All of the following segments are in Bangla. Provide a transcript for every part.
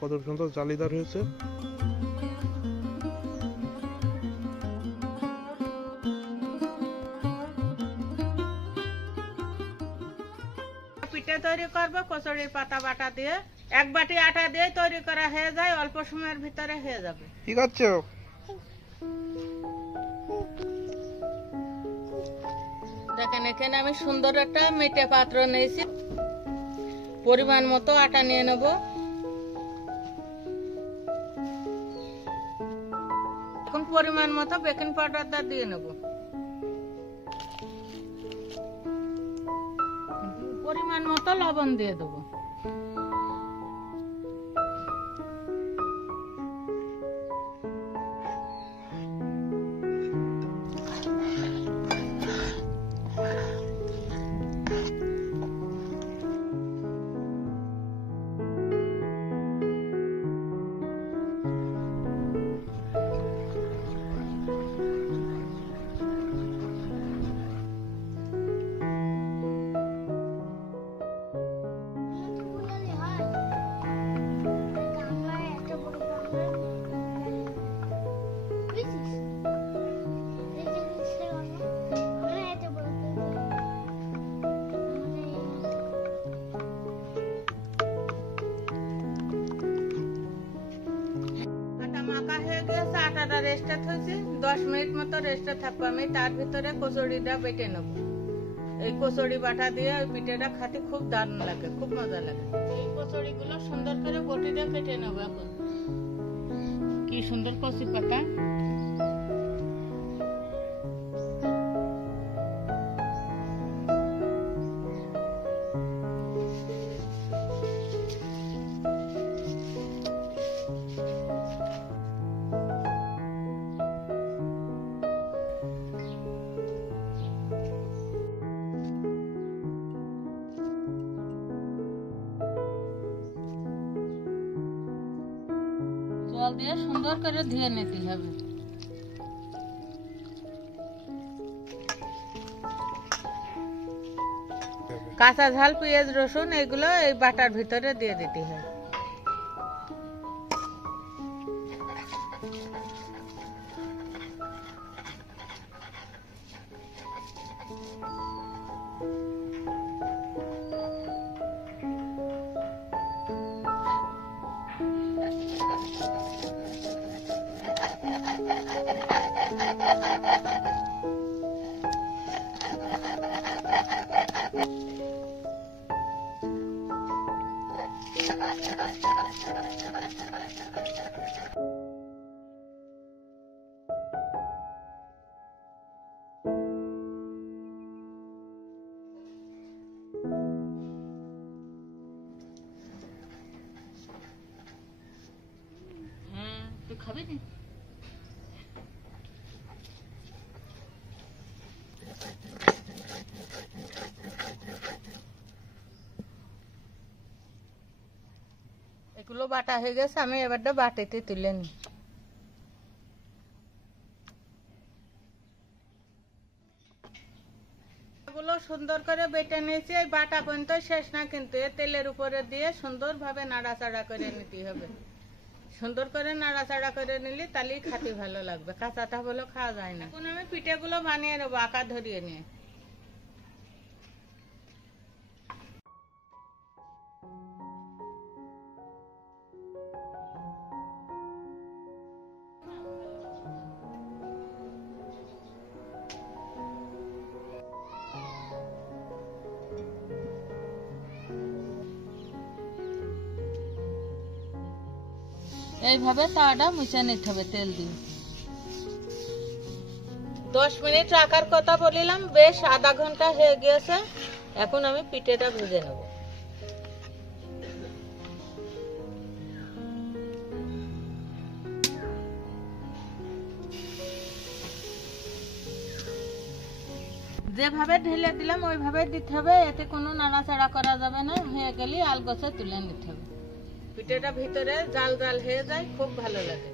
কত সুন্দর জালিদার হয়েছে। পিঠে তৈরি করব কচুরির পাতা বাটা দিয়ে। এক বাটি আটা দিয়ে তৈরি করা হয়ে যায়, অল্প সময়ের ভিতরে হয়ে যাবে। কি করছো? দেখেন এখানে আমি সুন্দর একটা মেটে পাত্র নিয়েছি, পরিমাণ মতো আটা নিয়ে নেব। এখন পরিমাণ মতো বেকিং পাউডারটা দিয়ে নেব। পরিমাণ মতো লবণ দিয়ে দেবো। মাখা হয়ে গেছে, আটাটা রেস্টে থইছি। 10 মিনিট মতো রেস্টে থাকবো আমি। তার ভিতরে কচুরিটা বেটে নেব। এই কচুরি বাটা দিয়ে ওই পিঠেটা খেতে খুব দারুণ লাগে, খুব মজা লাগে। এই কচুরিগুলো সুন্দর করে বটি দিয়ে কেটে নেব। এখন কি সুন্দর কচি পাতা। জল দিয়ে সুন্দর করে ধুয়ে নিতে হবে। কাঁচা ঝাল, পেঁয়াজ, রসুন এগুলো এই বাটার ভিতরে দিয়ে দিতে হবে। তুই খাবি না? এগুলো বাটা হয়ে গেছে, আমি এবারটা বাটিতে তুলে নিই। এগুলো সুন্দর করে বেটে নিয়েছি। এই বাটা পর্যন্ত শেষ না, কিন্তু তেলের উপরে দিয়ে সুন্দরভাবে নাড়াচাড়া করে নিতে হবে। সুন্দর করে নাড়াচাড়া করে নিলে তাহলেই খেতে ভালো লাগবে, কাঁচাটা বলে খাওয়া যায় না। এখন আমি পিঠেগুলো বানিয়ে নেবো আকার ধরিয়ে নিয়ে। এইভাবে তাওয়াটা মুছে নিতে হবে তেল দিয়ে। 10 মিনিট রাখার কথা বলিলাম, বেশ আধা ঘন্টা হয়ে গিয়েছে। এখন আমি পিঠেটা ভেজে নেব। যেভাবে ঢেলে দিলাম ওইভাবে দিতে হবে, এতে কোনো নাড়াচাড়া করা যাবে না। হয়ে গেলে আলগোছে তুলে নিতে হবে। পিঠেটা ভিতরে জাল জাল হয়ে যায়, খুব ভালো লাগে।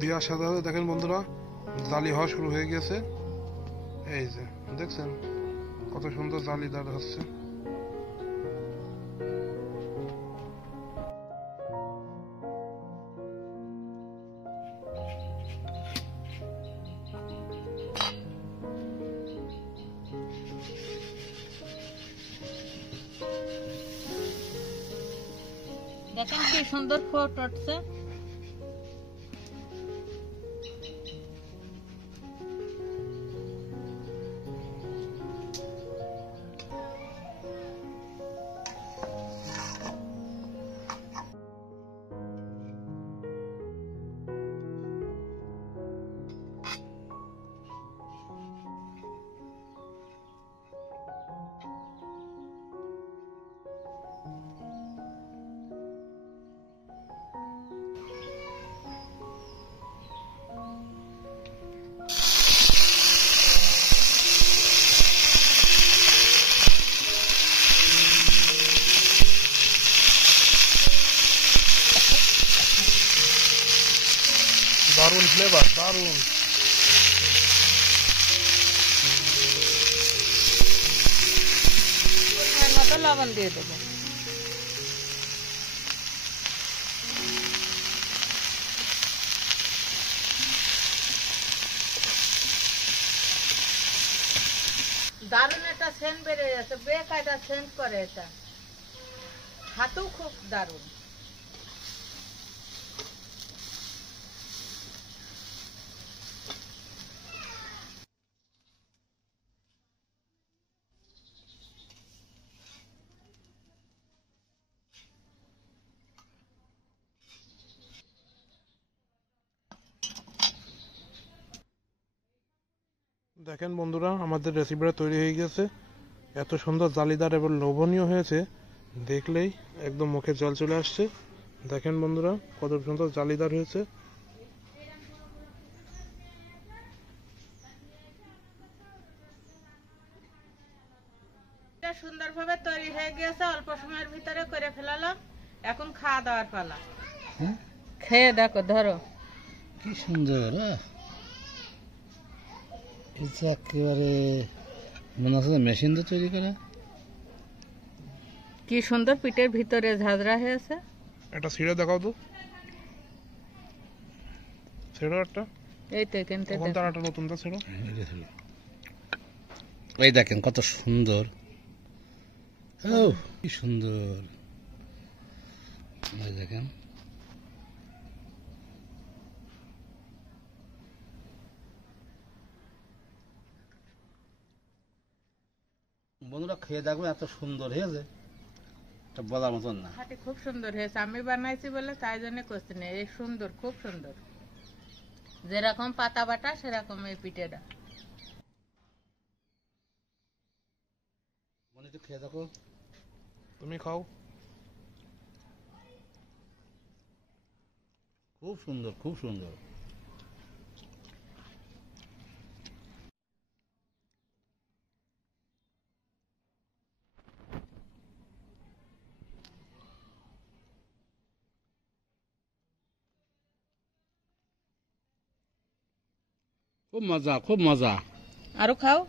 দেওয়ার সাথে সাথে দেখেন বন্ধুরা জালি হওয়া শুরু হয়ে গেছে। এই যে দেখছেন কত সুন্দর জালিদার হচ্ছে। দেখেন কি সুন্দর ফোট উঠছে। দারুণ ফ্লেভার, দারুণ। মতো লবণ দিয়ে দেবো। দারুণ একটা সেন্ট বেড়ে যাচ্ছে, বেকায়দা সেন্ট করে এটা, হাতেও খুব দারুণ। দেখেন বন্ধুরা আমাদের রেসিপিটা তৈরি হয়ে গেছে। এত সুন্দর জালিদার এবং লোভনীয় হয়েছে, দেখলেই একদম মুখে জল চলে আসছে। দেখেন বন্ধুরা কত সুন্দর জালিদার হয়েছে। সুন্দরভাবে তৈরি হয়ে গিয়েছে, অল্প সময়ের ভিতরে করে ফেলালাম। এখন খাওয়া দাওয়ার পালা। খেয়ে দেখো, ধরো কি সুন্দর। একেবারে মনে হচ্ছে মেশিন দিয়ে তৈরি করা। কি সুন্দর পিঠের ভিতরে ঝাঁঝরা হয়েছে। একটা ছিঁড়ে দেখাও তো, ছেড়ো একটা। এই তো এখানটা তখন তার একটা নতুনটা ছেড়ো। এই দেখেন কত সুন্দর। ও কি সুন্দর, দেখেন। বন্ধুরা খেয়ে দেখবেন, এত সুন্দর হয়েছে বলার মতন না। খুব সুন্দর হয়েছে, আমি বানাইছি বলে তাই জন্য করছি না। এই সুন্দর, খুব সুন্দর, যেরকম পাতা বাটা সেরকম এই পিঠেটা। মনে তো খেয়ে দেখো, তুমি খাও। খুব সুন্দর, খুব সুন্দর। খুব মজা, খুব মজা। আরো খাও।